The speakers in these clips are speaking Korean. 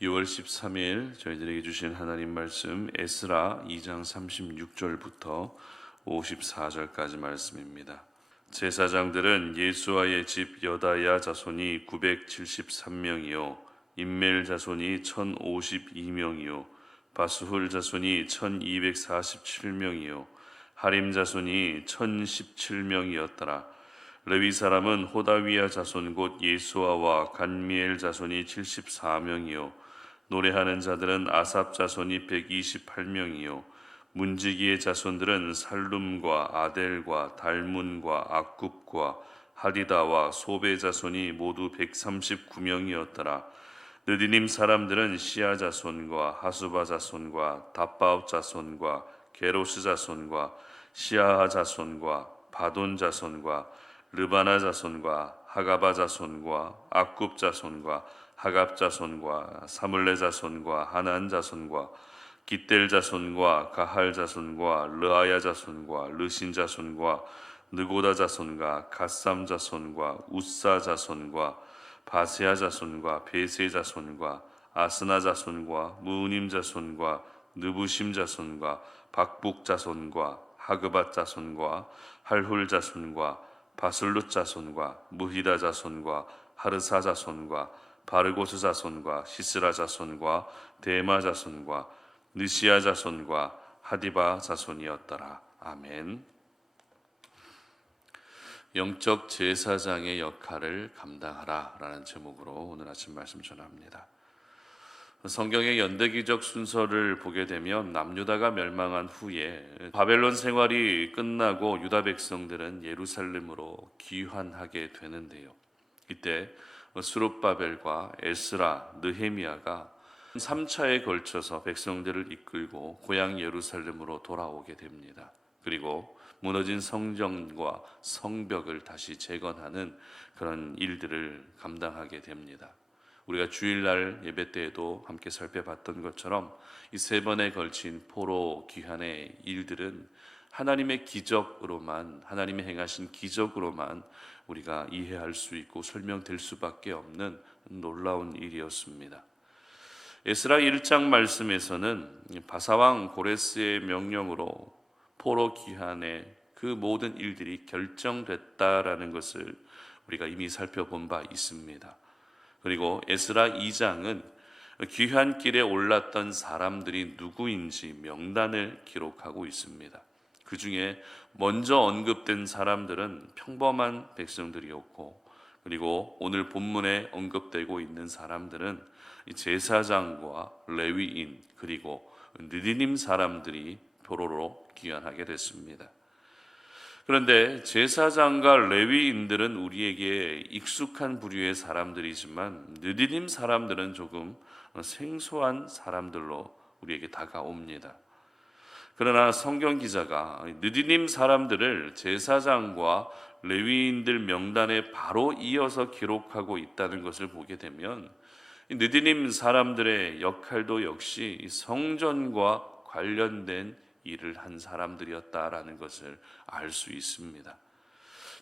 6월 13일 저희들에게 주신 하나님 말씀 에스라 2장 36절부터 54절까지 말씀입니다. 제사장들은 예수아의 집 여다야 자손이 973명이요 임멜 자손이 1052명이요 바수훌 자손이 1247명이요 하림 자손이 1017명이었더라. 레위 사람은 호다위야 자손 곧 예수아와 간미엘 자손이 74명이요 노래하는 자들은 아삽 자손이 128명이요 문지기의 자손들은 살룸과 아델과 달문과 악굽과 하디다와 소베 자손이 모두 139명이었더라. 느디님 사람들은 시아 자손과 하수바 자손과 답바옵 자손과 게로스 자손과 시아하 자손과 바돈 자손과 르바나 자손과 하가바 자손과 악굽 자손과 하갑 자손과 사물레 자손과 하난 자손과 깃델 자손과 가할 자손과 르아야 자손과 르신 자손과 느고다 자손과 갓삼 자손과 우사 자손과 바세아 자손과 베세 자손과 아스나 자손과 무님 자손과 느부심 자손과 박북 자손과 하그밧 자손과 할훌 자손과 바슬룻 자손과 무히다 자손과 하르사 자손과 바르고스 자손과 시스라 자손과 데마 자손과 느시아 자손과 하디바 자손이었더라. 아멘. 영적 제사장의 역할을 감당하라 라는 제목으로 오늘 아침 말씀 전합니다. 성경의 연대기적 순서를 보게 되면 남유다가 멸망한 후에 바벨론 생활이 끝나고 유다 백성들은 예루살렘으로 귀환하게 되는데요. 이때 스룹바벨과 에스라, 느헤미야가 3차에 걸쳐서 백성들을 이끌고 고향 예루살렘으로 돌아오게 됩니다. 그리고 무너진 성전과 성벽을 다시 재건하는 그런 일들을 감당하게 됩니다. 우리가 주일날 예배 때에도 함께 살펴봤던 것처럼 이 세 번에 걸친 포로 귀환의 일들은 하나님의 기적으로만, 하나님이 행하신 기적으로만 우리가 이해할 수 있고 설명될 수밖에 없는 놀라운 일이었습니다. 에스라 1장 말씀에서는 바사왕 고레스의 명령으로 포로 귀환의 그 모든 일들이 결정됐다라는 것을 우리가 이미 살펴본 바 있습니다. 그리고 에스라 2장은 귀환길에 올랐던 사람들이 누구인지 명단을 기록하고 있습니다. 그 중에 먼저 언급된 사람들은 평범한 백성들이었고, 그리고 오늘 본문에 언급되고 있는 사람들은 제사장과 레위인 그리고 느디님 사람들이 포로로 귀환하게 됐습니다. 그런데 제사장과 레위인들은 우리에게 익숙한 부류의 사람들이지만 느디님 사람들은 조금 생소한 사람들로 우리에게 다가옵니다. 그러나 성경 기자가 느디님 사람들을 제사장과 레위인들 명단에 바로 이어서 기록하고 있다는 것을 보게 되면 느디님 사람들의 역할도 역시 성전과 관련된 일을 한 사람들이었다라는 것을 알 수 있습니다.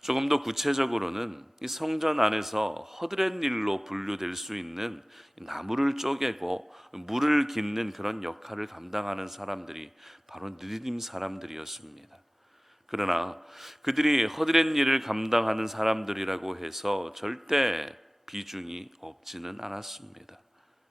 조금 더 구체적으로는 이 성전 안에서 허드렛 일로 분류될 수 있는 나무를 쪼개고 물을 깃는 그런 역할을 감당하는 사람들이 바로 느디님 사람들이었습니다. 그러나 그들이 허드렛 일을 감당하는 사람들이라고 해서 절대 비중이 없지는 않았습니다.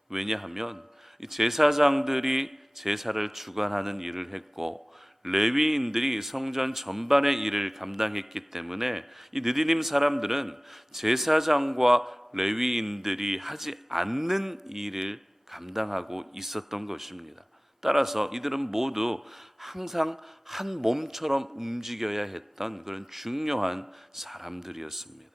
왜냐하면 이 제사장들이 제사를 주관하는 일을 했고 레위인들이 성전 전반의 일을 감당했기 때문에 이 느디님 사람들은 제사장과 레위인들이 하지 않는 일을 감당하고 있었던 것입니다. 따라서 이들은 모두 항상 한 몸처럼 움직여야 했던 그런 중요한 사람들이었습니다.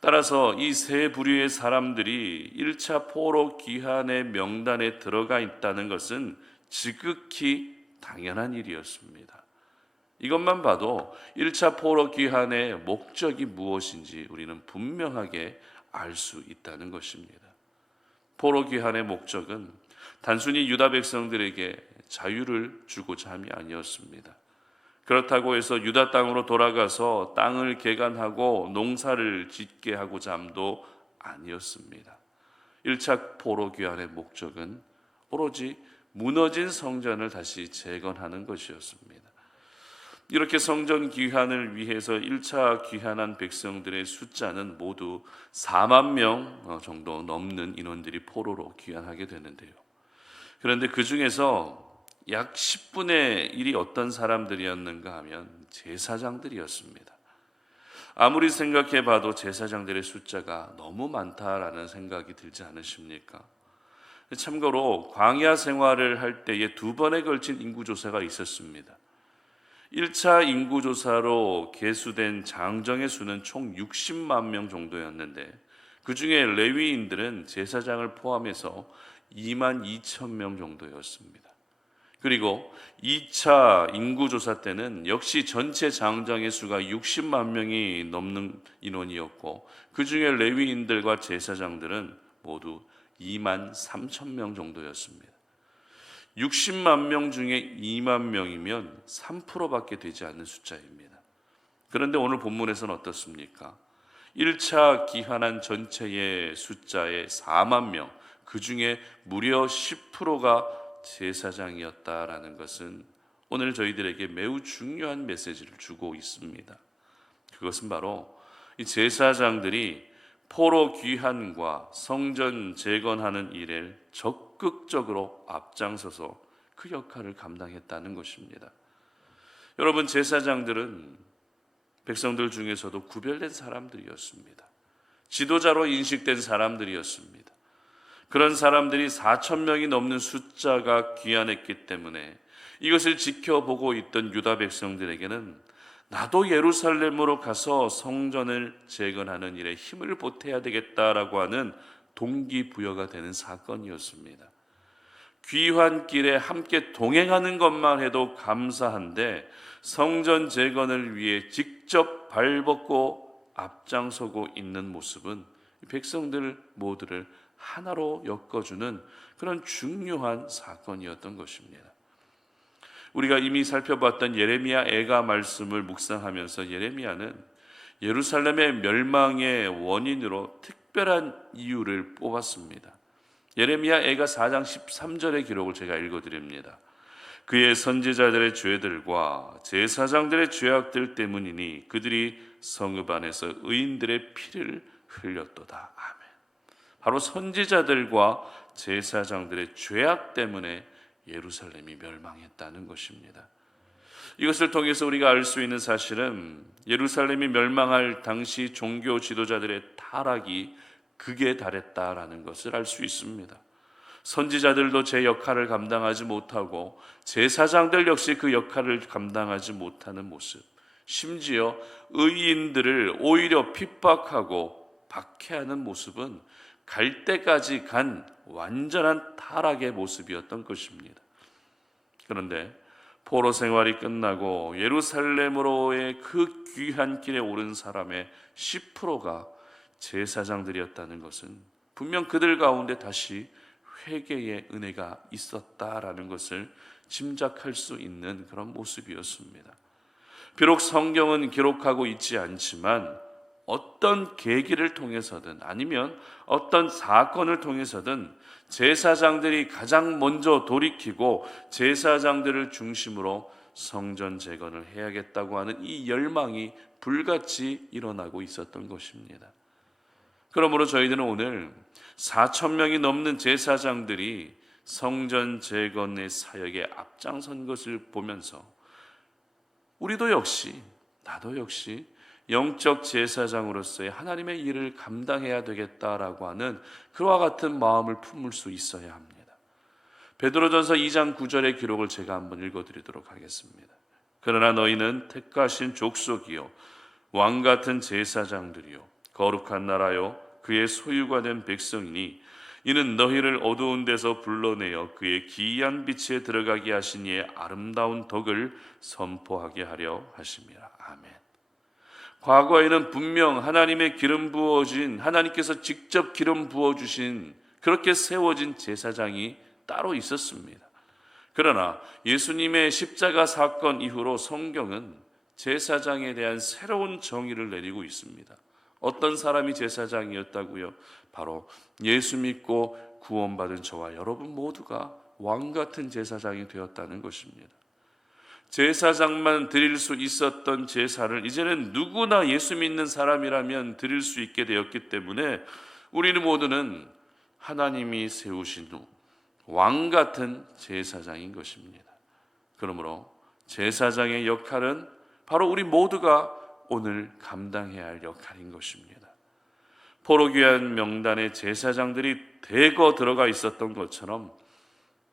따라서 이 세 부류의 사람들이 1차 포로 귀환의 명단에 들어가 있다는 것은 지극히 당연한 일이었습니다. 이것만 봐도 1차 포로 귀환의 목적이 무엇인지 우리는 분명하게 알 수 있다는 것입니다. 포로 귀환의 목적은 단순히 유다 백성들에게 자유를 주고자 함이 아니었습니다. 그렇다고 해서 유다 땅으로 돌아가서 땅을 개간하고 농사를 짓게 하고자 함도 아니었습니다. 1차 포로 귀환의 목적은 오로지 무너진 성전을 다시 재건하는 것이었습니다. 이렇게 성전 귀환을 위해서 1차 귀환한 백성들의 숫자는 모두 4만 명 정도 넘는 인원들이 포로로 귀환하게 되는데요. 그런데 그 중에서 약 10분의 1이 어떤 사람들이었는가 하면 제사장들이었습니다. 아무리 생각해 봐도 제사장들의 숫자가 너무 많다라는 생각이 들지 않으십니까? 참고로 광야 생활을 할 때에 2번에 걸친 인구조사가 있었습니다. 1차 인구조사로 계수된 장정의 수는 총 60만 명 정도였는데 그 중에 레위인들은 제사장을 포함해서 2만 2천 명 정도였습니다. 그리고 2차 인구조사 때는 역시 전체 장정의 수가 60만 명이 넘는 인원이었고 그 중에 레위인들과 제사장들은 모두 2만 3천 명 정도였습니다. 60만 명 중에 2만 명이면 3%밖에 되지 않는 숫자입니다. 그런데 오늘 본문에서는 어떻습니까? 1차 귀환한 전체의 숫자의 4만 명, 그 중에 무려 10%가 제사장이었다라는 것은 오늘 저희들에게 매우 중요한 메시지를 주고 있습니다. 그것은 바로 이 제사장들이 포로 귀환과 성전 재건하는 일에 적극적으로 앞장서서 그 역할을 감당했다는 것입니다. 여러분, 제사장들은 백성들 중에서도 구별된 사람들이었습니다. 지도자로 인식된 사람들이었습니다. 그런 사람들이 4천 명이 넘는 숫자가 귀환했기 때문에 이것을 지켜보고 있던 유다 백성들에게는 나도 예루살렘으로 가서 성전을 재건하는 일에 힘을 보태야 되겠다라고 하는 동기부여가 되는 사건이었습니다. 귀환길에 함께 동행하는 것만 해도 감사한데 성전 재건을 위해 직접 발벗고 앞장서고 있는 모습은 백성들 모두를 하나로 엮어주는 그런 중요한 사건이었던 것입니다. 우리가 이미 살펴봤던 예레미야 애가 말씀을 묵상하면서 예레미야는 예루살렘의 멸망의 원인으로 특별한 이유를 뽑았습니다. 예레미야 애가 4장 13절의 기록을 제가 읽어드립니다. 그의 선지자들의 죄들과 제사장들의 죄악들 때문이니 그들이 성읍 안에서 의인들의 피를 흘렸도다. 아멘. 바로 선지자들과 제사장들의 죄악 때문에 예루살렘이 멸망했다는 것입니다. 이것을 통해서 우리가 알 수 있는 사실은 예루살렘이 멸망할 당시 종교 지도자들의 타락이 극에 달했다라는 것을 알 수 있습니다. 선지자들도 제 역할을 감당하지 못하고 제사장들 역시 그 역할을 감당하지 못하는 모습, 심지어 의인들을 오히려 핍박하고 박해하는 모습은 갈 때까지 간 완전한 타락의 모습이었던 것입니다. 그런데 포로 생활이 끝나고 예루살렘으로의 그 귀한 길에 오른 사람의 10%가 제사장들이었다는 것은 분명 그들 가운데 다시 회개의 은혜가 있었다라는 것을 짐작할 수 있는 그런 모습이었습니다. 비록 성경은 기록하고 있지 않지만 어떤 계기를 통해서든 아니면 어떤 사건을 통해서든 제사장들이 가장 먼저 돌이키고 제사장들을 중심으로 성전 재건을 해야겠다고 하는 이 열망이 불같이 일어나고 있었던 것입니다. 그러므로 저희들은 오늘 4천 명이 넘는 제사장들이 성전 재건의 사역에 앞장선 것을 보면서 우리도 역시, 나도 역시 영적 제사장으로서의 하나님의 일을 감당해야 되겠다라고 하는 그와 같은 마음을 품을 수 있어야 합니다. 베드로전서 2장 9절의 기록을 제가 한번 읽어드리도록 하겠습니다. 그러나 너희는 택하신 족속이요 왕 같은 제사장들이요 거룩한 나라요 그의 소유가 된 백성이니 이는 너희를 어두운 데서 불러내어 그의 기이한 빛에 들어가게 하신 이의 아름다운 덕을 선포하게 하려 하심이라. 아멘. 과거에는 분명 하나님의 기름 부어진, 하나님께서 직접 기름 부어주신 그렇게 세워진 제사장이 따로 있었습니다. 그러나 예수님의 십자가 사건 이후로 성경은 제사장에 대한 새로운 정의를 내리고 있습니다. 어떤 사람이 제사장이었다고요? 바로 예수 믿고 구원받은 저와 여러분 모두가 왕 같은 제사장이 되었다는 것입니다. 제사장만 드릴 수 있었던 제사를 이제는 누구나 예수 믿는 사람이라면 드릴 수 있게 되었기 때문에 우리는 모두는 하나님이 세우신 왕 같은 제사장인 것입니다. 그러므로 제사장의 역할은 바로 우리 모두가 오늘 감당해야 할 역할인 것입니다. 포로귀한 명단에 제사장들이 대거 들어가 있었던 것처럼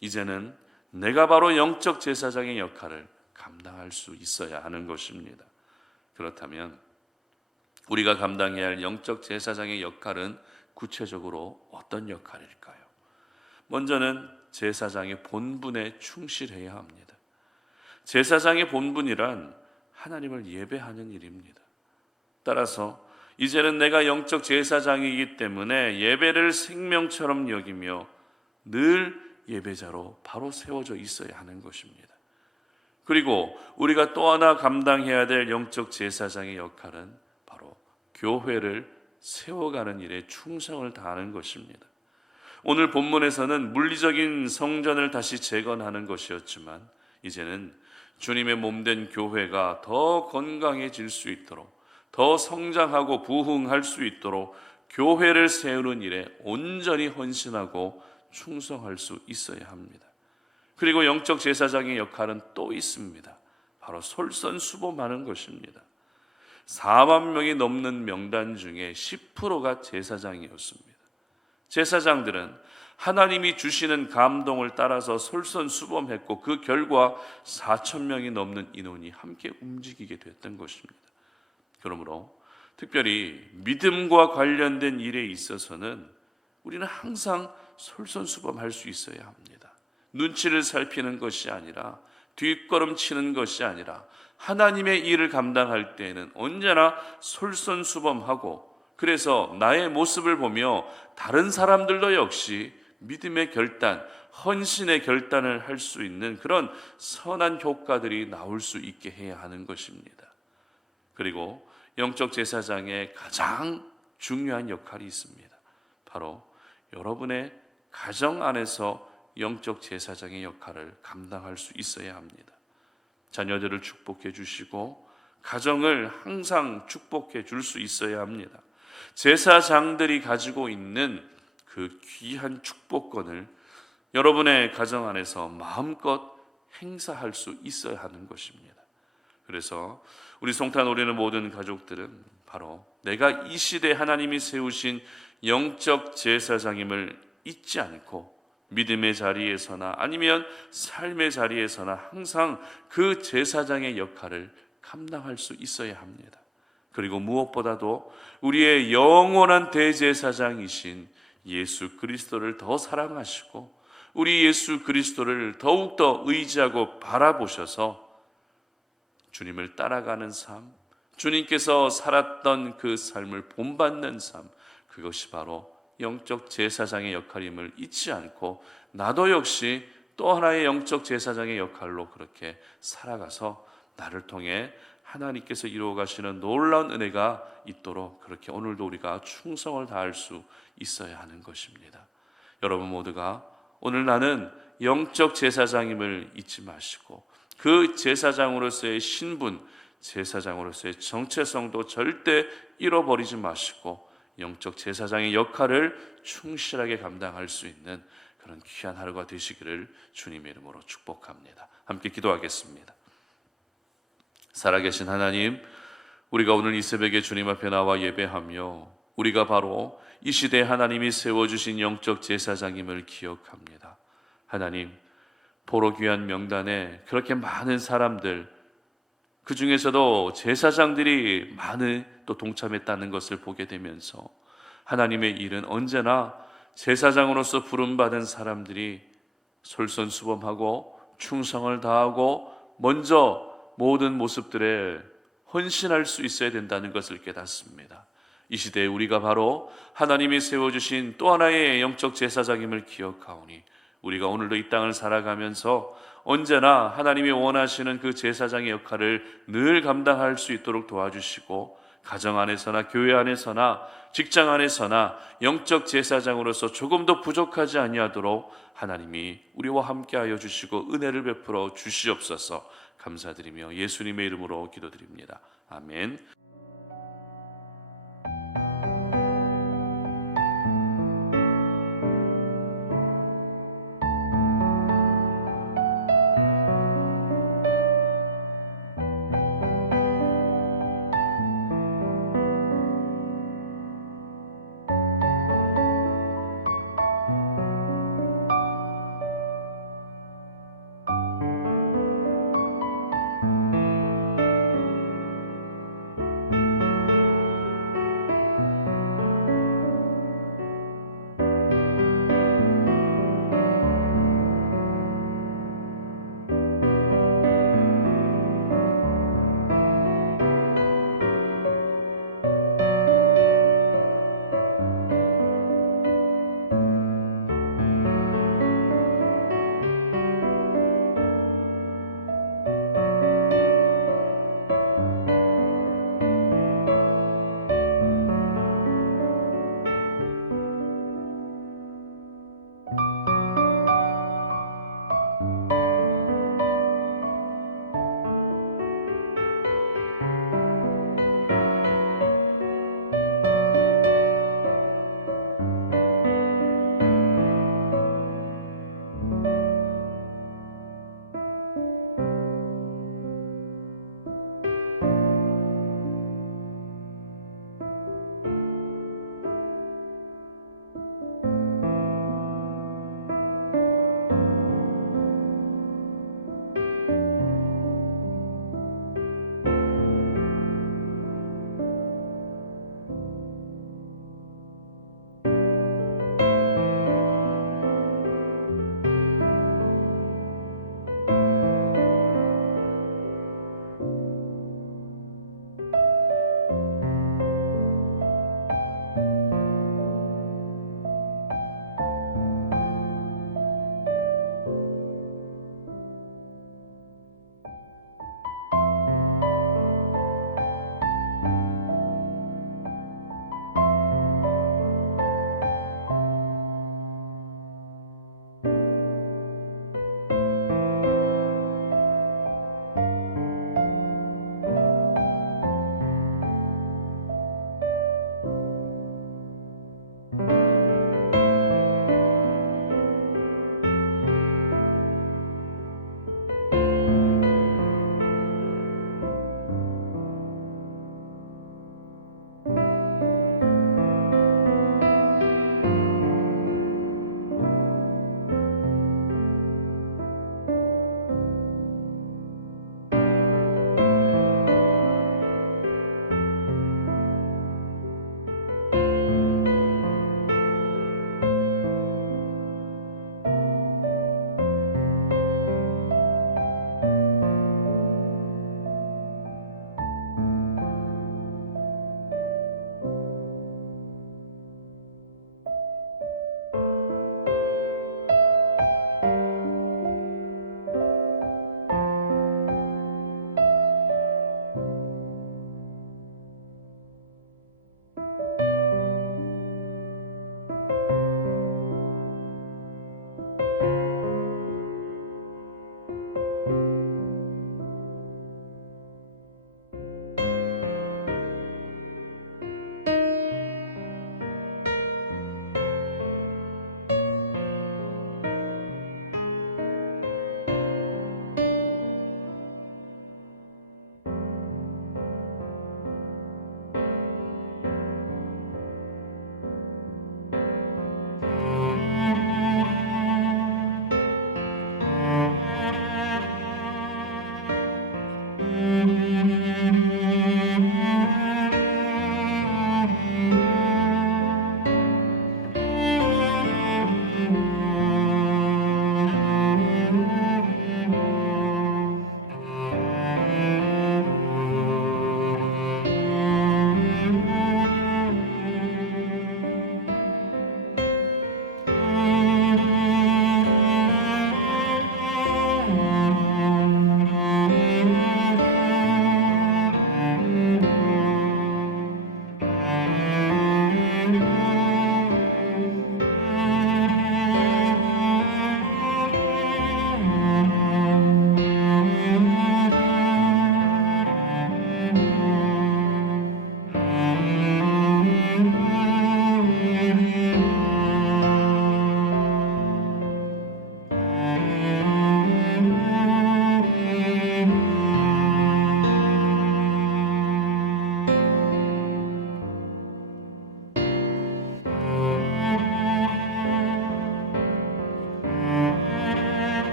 이제는 내가 바로 영적 제사장의 역할을 감당할 수 있어야 하는 것입니다. 그렇다면 우리가 감당해야 할 영적 제사장의 역할은 구체적으로 어떤 역할일까요? 먼저는 제사장의 본분에 충실해야 합니다. 제사장의 본분이란 하나님을 예배하는 일입니다. 따라서 이제는 내가 영적 제사장이기 때문에 예배를 생명처럼 여기며 늘 예배자로 바로 세워져 있어야 하는 것입니다. 그리고 우리가 또 하나 감당해야 될 영적 제사장의 역할은 바로 교회를 세워가는 일에 충성을 다하는 것입니다. 오늘 본문에서는 물리적인 성전을 다시 재건하는 것이었지만 이제는 주님의 몸된 교회가 더 건강해질 수 있도록, 더 성장하고 부흥할 수 있도록 교회를 세우는 일에 온전히 헌신하고 충성할 수 있어야 합니다. 그리고 영적 제사장의 역할은 또 있습니다. 바로 솔선수범하는 것입니다. 4만 명이 넘는 명단 중에 10%가 제사장이었습니다. 제사장들은 하나님이 주시는 감동을 따라서 솔선수범했고 그 결과 4천 명이 넘는 인원이 함께 움직이게 됐던 것입니다. 그러므로 특별히 믿음과 관련된 일에 있어서는 우리는 항상 솔선수범할 수 있어야 합니다. 눈치를 살피는 것이 아니라, 뒷걸음치는 것이 아니라 하나님의 일을 감당할 때에는 언제나 솔선수범하고, 그래서 나의 모습을 보며 다른 사람들도 역시 믿음의 결단, 헌신의 결단을 할 수 있는 그런 선한 효과들이 나올 수 있게 해야 하는 것입니다. 그리고 영적 제사장의 가장 중요한 역할이 있습니다. 바로 여러분의 가정 안에서 영적 제사장의 역할을 감당할 수 있어야 합니다. 자녀들을 축복해 주시고 가정을 항상 축복해 줄 수 있어야 합니다. 제사장들이 가지고 있는 그 귀한 축복권을 여러분의 가정 안에서 마음껏 행사할 수 있어야 하는 것입니다. 그래서 우리 송탄 오리는 모든 가족들은 바로 내가 이 시대에 하나님이 세우신 영적 제사장임을 잊지 않고 믿음의 자리에서나 아니면 삶의 자리에서나 항상 그 제사장의 역할을 감당할 수 있어야 합니다. 그리고 무엇보다도 우리의 영원한 대제사장이신 예수 그리스도를 더 사랑하시고 우리 예수 그리스도를 더욱더 의지하고 바라보셔서 주님을 따라가는 삶, 주님께서 살았던 그 삶을 본받는 삶, 그것이 바로 영적 제사장의 역할임을 잊지 않고 나도 역시 또 하나의 영적 제사장의 역할로 그렇게 살아가서 나를 통해 하나님께서 이루어 가시는 놀라운 은혜가 있도록 그렇게 오늘도 우리가 충성을 다할 수 있어야 하는 것입니다. 여러분 모두가 오늘 나는 영적 제사장임을 잊지 마시고 그 제사장으로서의 신분, 제사장으로서의 정체성도 절대 잃어버리지 마시고 영적 제사장의 역할을 충실하게 감당할 수 있는 그런 귀한 하루가 되시기를 주님의 이름으로 축복합니다. 함께 기도하겠습니다. 살아계신 하나님, 우리가 오늘 이 새벽에 주님 앞에 나와 예배하며 우리가 바로 이 시대에 하나님이 세워주신 영적 제사장임을 기억합니다. 하나님, 보러 귀한 명단에 그렇게 많은 사람들, 그 중에서도 제사장들이 많이 또 동참했다는 것을 보게 되면서 하나님의 일은 언제나 제사장으로서 부름받은 사람들이 솔선수범하고 충성을 다하고 먼저 모든 모습들에 헌신할 수 있어야 된다는 것을 깨닫습니다. 이 시대에 우리가 바로 하나님이 세워주신 또 하나의 영적 제사장임을 기억하오니 우리가 오늘도 이 땅을 살아가면서 언제나 하나님이 원하시는 그 제사장의 역할을 늘 감당할 수 있도록 도와주시고 가정 안에서나 교회 안에서나 직장 안에서나 영적 제사장으로서 조금도 부족하지 아니하도록 하나님이 우리와 함께하여 주시고 은혜를 베풀어 주시옵소서. 감사드리며 예수님의 이름으로 기도드립니다. 아멘.